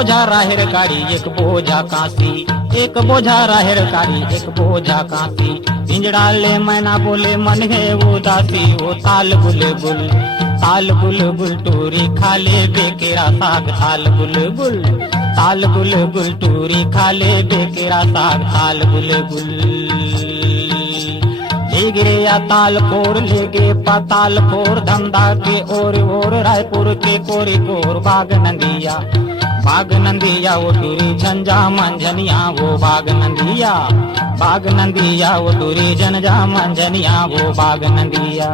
बोझा राहेर काढ़ी एक बोझा कांसी, एक बोझा राहेर काढ़ी एक बोझा कांसी। पिंजड़ा ले मैना बोले मन है उदासी, वो ताल बुलबुल ताल बुलबुल टूरी खा ले बेकेरा साग। ताल बुलबुल ताल बुलबुल टूरी खा ले बेकेरा साग। ताल बुलबुल ले गिरे या ताल फोर ले गे पाताल फोर। धमदा के ओर रायपुर के कोरी कोर। बाग नंदिया बाग नंदिया वो टूरी झंझा मंझनिया, वो बाग नंदिया बाग नंदिया वो टूरी झंझा मंझनिया, वो बाग नंदिया।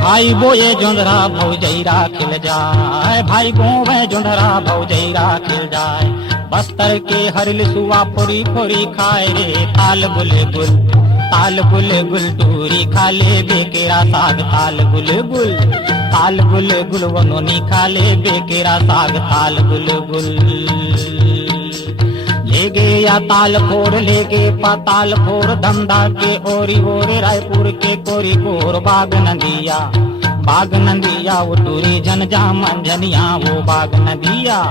भाई बोए जोंधरा भौजैरा खिल जाए, भाई बोवे जोंधरा भौजैरा खिल जाए। बस्तर के हरिल सुआ पोरी पोरी खाए रे। ताल बुलबुल टूरी खा ले बेकेरा साग। ताल बुलबुल वनोनी खा ले बेकेरा साग। ताल बुलबुल ले गे या ताल फोर ले गे पाताल फोर। धमदा के ओरी ओरे रायपुर के कोरी कोर। बाग नंदिया वो टूरी झंझा मंझनिया, वो बाग नंदिया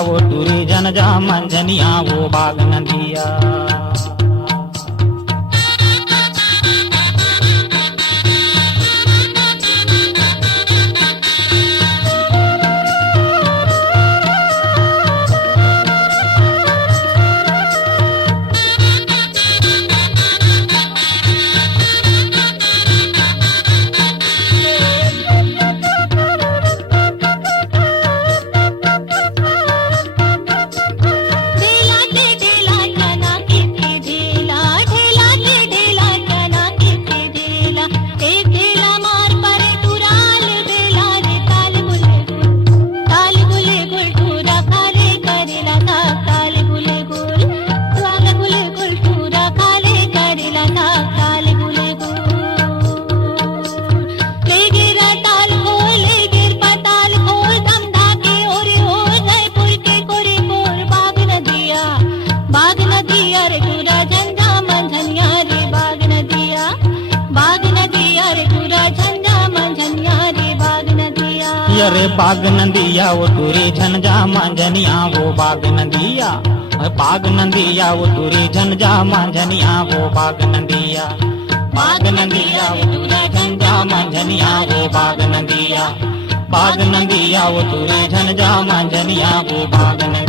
वो टूरी झंझा मंझनिया, वो बाग नंदिया। रे बाग नंदिया वो टूरी झंझा मंझनिया, वो बाग नंदिया बाग नंदिया वो टूरी झंझा मंझनिया, वो बाग नंदिया बाग नंदिया वो टूरी झंझा मंझनिया, वो बाग नंदिया वो टूरी झंझा मंझनिया, वो बाग नंदिया।